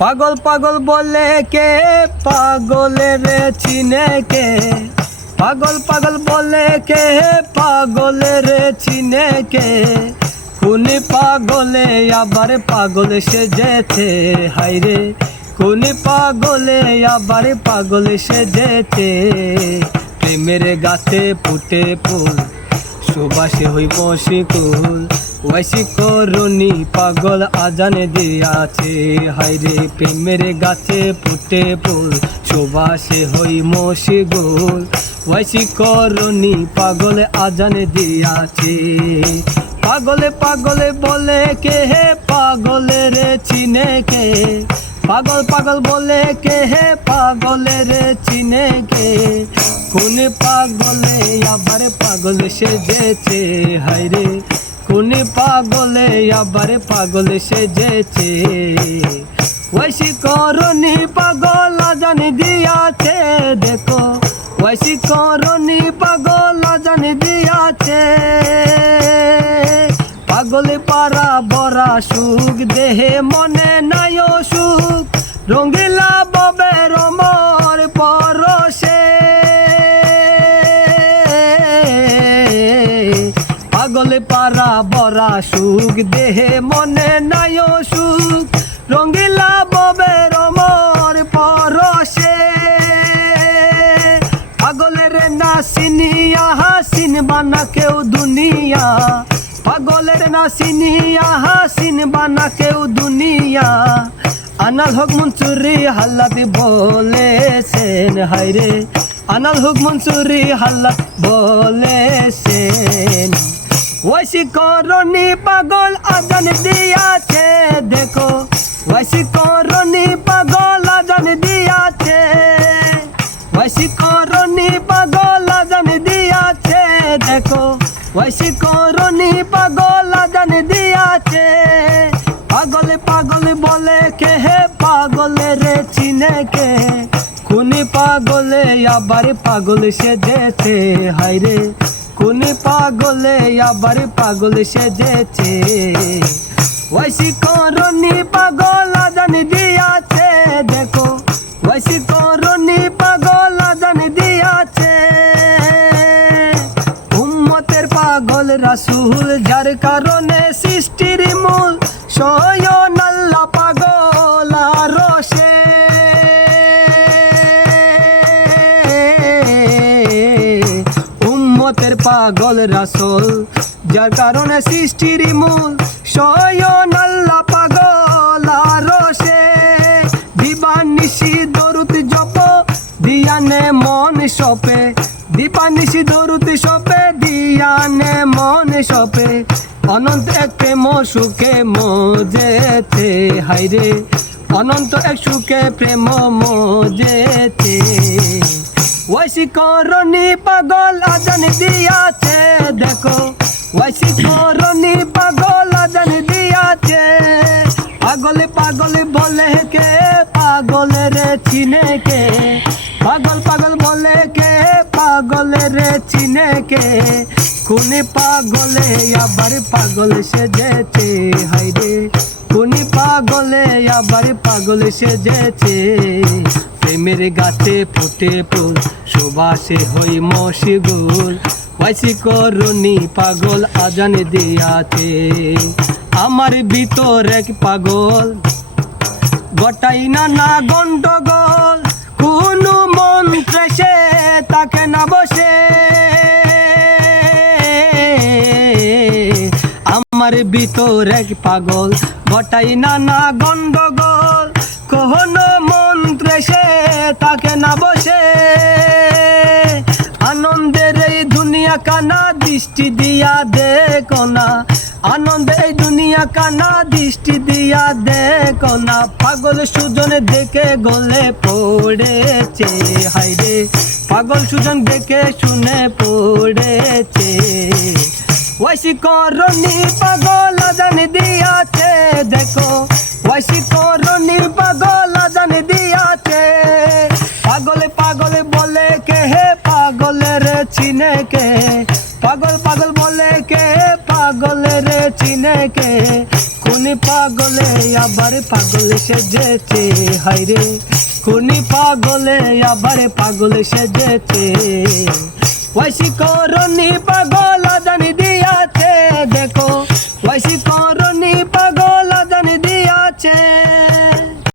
পাগল পাগল বলে কে পাগলের চিনে কে, পাগল পাগল বলে কে পাগলের চিনে কে, কোনি পাগলে আবার পাগল সেজেছে হায়রে, কোনি পাগলে আবার পাগল সেজেছে। প্রেমের গাছে ফুটে ফুল সুবাসে হইব শিকুল, ওয়াইসি করনি পাগল আজানে দিয়াছে হায়রে। প্রেমের গাছে ফুটে ফুল সুবাসে হইম শিকুল, ওয়াইসি করনি পাগল আজানে দিয়াছে। পাগলে পাগলে বলে কে হে পাগলের চিনে কে, পাগল পাগল বলে কে হে পাগলের চিনে কে, কোন পাগলে আবার পাগল সেজেছে হায়রে, কোন পাগলে আবার পাগল সেজেছে। ওয়াইসি করনি পাগল আজান দিয়াছে দেখো, ওয়াইসি করনি পাগল আজান দিয়াছে। পাগলে পারা বরা সুখ দেহে মনে নাই সুখ, রঙ্গিলা ববের মর পরশে। পাগলে পারা বরা সুখ দেহে মনে নাই সুখ, রঙ্গিলা ববের মর পরশে। পাগলের না চিনিয়া হাসিন বানা কেউ দুনিয়া, পাগলের না চিনিয়া হাসিন বানা কেউ দুনিয়া। আনাল হক মনসুরি হাল্লাত বলেছেন হায়রে, আনাল হক মনসুরি হাল্লাত বলেছেন। ওয়াইসি করনি পাগল আজান দিয়াছে দেখো, ওয়াইসি করনি পাগল আজান দিয়াছে, ওয়াইসি করনি পাগল আজান দিয়াছে দেখো, ওয়াইসি করনি পাগল আজান দিয়াছে। পাগলে পাগলে বলে কে হে পাগলের চিনে কে, কোনি পাগলে আবার পাগল সেজেছে হায়রে, কোনি পাগলে আবার পাগল সেজেছে। ওয়াইসি করনি পাগল আজান দিয়াছে দেখো, ওয়াইসি করনি পাগল আজান দিয়াছে। উম্মতের পাগল রাসূল যার কারণে সৃষ্টির মূল, স্বয়ং আল্লাহ পাগল আরশে। উম্মতের পাগল রাসূল যার কারণে সৃষ্টির মূল, স্বয়ং আল্লাহ পাগল আরশে। দিবানিশি দরুদ জপ দিয়ানে মন সপে, দিবানিশি দরুদ সপে দিয়ানে মন সপে। অনন্ত এক প্রেম সুখে মজেছে হায়রে, অনন্ত এক সুখে প্রেম মজেছে। ওয়াইসি করনি পাগল আজান দিয়াছে দেখো, ওয়াইসি করনি পাগল আজান দিয়াছে। পাগলে পাগলে বলে কে পাগলের চিনে কে, পাগল পাগল বলে কে পাগলের চিনে কে, কোনি পাগলে আবার পাগল সেজেছে হায়রে, কোনি পাগলে আবার পাগল সেজেছে। প্রেমের গাছে ফুটে ফুল সুবাসে হইম শিগুল, ওয়াইসি করনি পাগল আজান দিয়াছে। আমার ভিতর এক পাগল গটাই না গন্ডগোল, কোন মন্ত্রে সে তাকে না বসে। আমার ভিতর এক পাগল গটাই না গন্ডগোল, কোন মন্ত্রে সে তাকে না বসে। আনন্দের এই দুনিয়া কানা দৃষ্টি দিয়া দেখো না, আনন্দে এই দুনিয়া কানা দৃষ্টি দিয়া দেখো না। পাগল সুজন দেখে গলে পড়েছে হায়রে, পাগল সুজন দেখে শুনে পড়েছে। ওয়াইসি করনি পাগল আজান দিয়াছে দেখো, ওয়াইসি করনি পাগল আজান দিয়াছে। পাগলে পাগলে বলে কে হে পাগলের চিনে কে, পাগল পাগল বলে কে পাগলের চিনে কে, কোনি পাগল পাগলে আবার পাগল সেজেছে, হায়রে খুনি পাগলে আবার পাগল সেজেছে। ওয়াসি করনি পাগল